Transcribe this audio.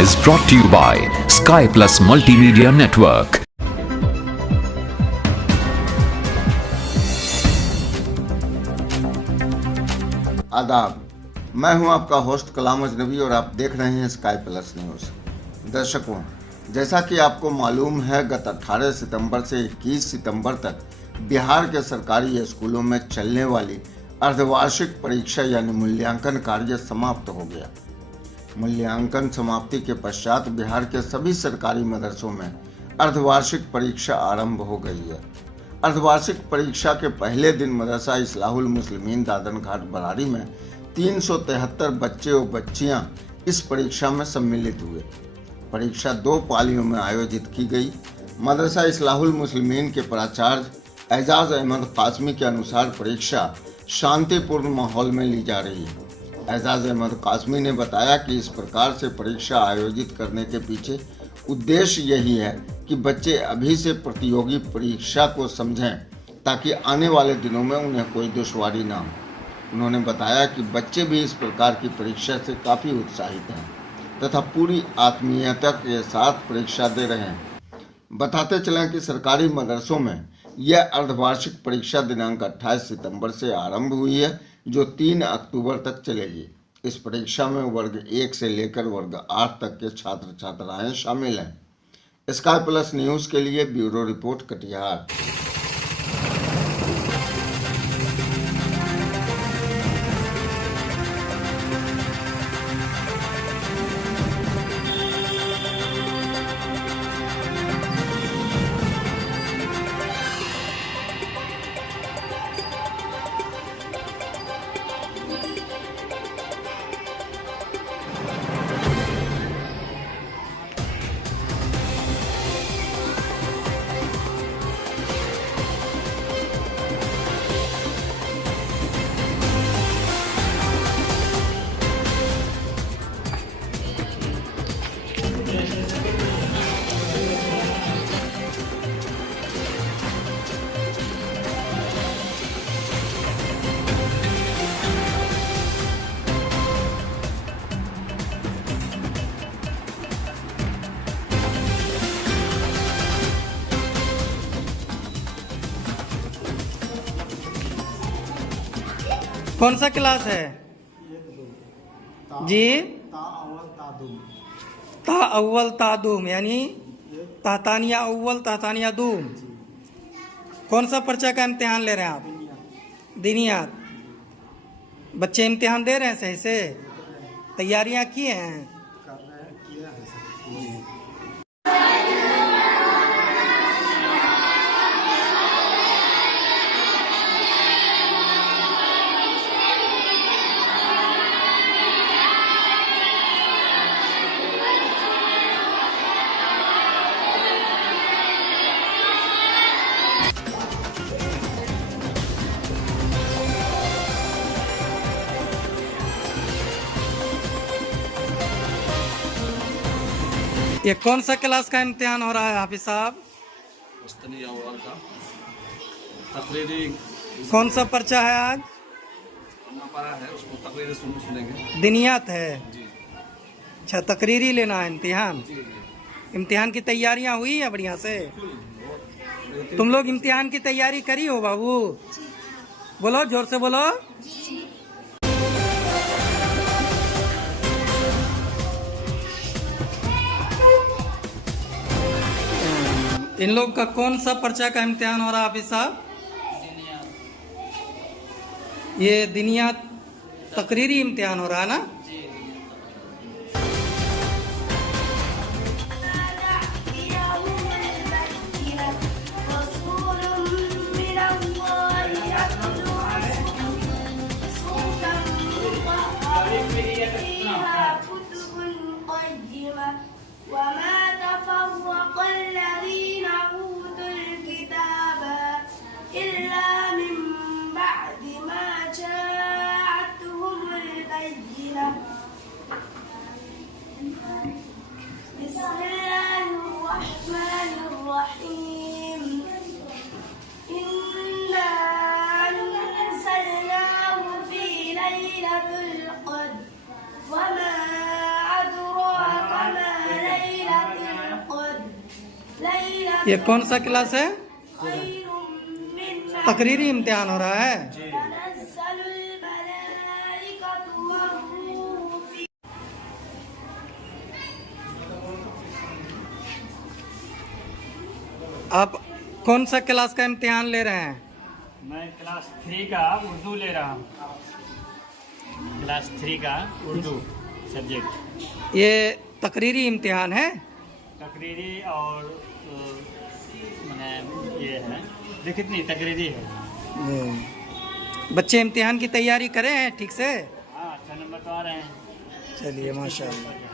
is brought to you by Sky Plus Multimedia Network. आदाब, मैं हूं आपका होस्ट कलाम अजनबी और आप देख रहे हैं स्काई प्लस न्यूज़। दर्शकों, जैसा कि आपको मालूम है, गत 18 सितंबर से 21 सितंबर तक बिहार के सरकारी स्कूलों में चलने वाली अर्धवार्षिक परीक्षा यानी मूल्यांकन कार्य समाप्त हो गया। मूल्यांकन समाप्ति के पश्चात बिहार के सभी सरकारी मदरसों में अर्धवार्षिक परीक्षा आरंभ हो गई है। अर्धवार्षिक परीक्षा के पहले दिन मदरसा इस्लाहुल मुस्लिमीन दादन घाट बरारी में 373 बच्चे और बच्चियां इस परीक्षा में सम्मिलित हुए। परीक्षा 2 पालियों में आयोजित की गई। मदरसा इस्लाहुल मुस्लिमीन के प्राचार्य एजाज अहमद कासमी के अनुसार परीक्षा शांतिपूर्ण माहौल में ली जा रही है। एजाज अहमद कासमी ने बताया कि इस प्रकार से परीक्षा आयोजित करने के पीछे उद्देश्य यही है कि बच्चे अभी से प्रतियोगी परीक्षा को समझें ताकि आने वाले दिनों में उन्हें कोई दुश्वारी ना हो। उन्होंने बताया कि बच्चे भी इस प्रकार की परीक्षा से काफ़ी उत्साहित हैं तथा पूरी आत्मीयता के साथ परीक्षा दे रहे हैं। बताते चलें कि सरकारी मदरसों में यह अर्धवार्षिक परीक्षा दिनांक 28 सितंबर से आरंभ हुई है, जो 3 अक्टूबर तक चलेगी। इस परीक्षा में वर्ग 1 से लेकर वर्ग 8 तक के छात्र छात्राएं शामिल हैं। स्काई प्लस न्यूज़ के लिए ब्यूरो रिपोर्ट कटिहार। कौन सा क्लास है जी? ता अव्वल तादुम यानी तातानिया अव्वल तातानिया दूम। कौन सा पर्चा का इम्तिहान ले रहे हैं आप? दीनियात। बच्चे इम्तिहान दे रहे हैं सही से? तैयारियां किए हैं? ये कौन सा क्लास का इम्तिहान हो रहा है हाफिज साहब? कौन सा पर्चा है आज? दिनियात है। अच्छा, तकरीरी लेना है इम्तिहान। इम्तिहान की तैयारियां हुई है बढ़िया से? तुम लोग इम्तिहान की तैयारी करी हो बाबू? बोलो, जोर से बोलो। इन लोग का कौन सा पर्चा का इम्तिहान हो रहा है हाफिज साहब? ये दिनियात तकरीरी इम्तिहान हो रहा है ना? ये कौन सा क्लास है? तकरीरी इम्तिहान हो रहा है। आप कौन सा क्लास का इम्तिहान ले रहे हैं? मैं क्लास 3 का उर्दू ले रहा हूँ। क्लास 3 का उर्दू सब्जेक्ट। ये तकरीरी इम्तिहान है? तकरीरी और मैंने ये है लिखित नहीं, तकरीरी है। बच्चे इम्तिहान की तैयारी करें हैं ठीक से? हाँ, अच्छा नंबर तो आ रहे हैं। चलिए माशाल्लाह।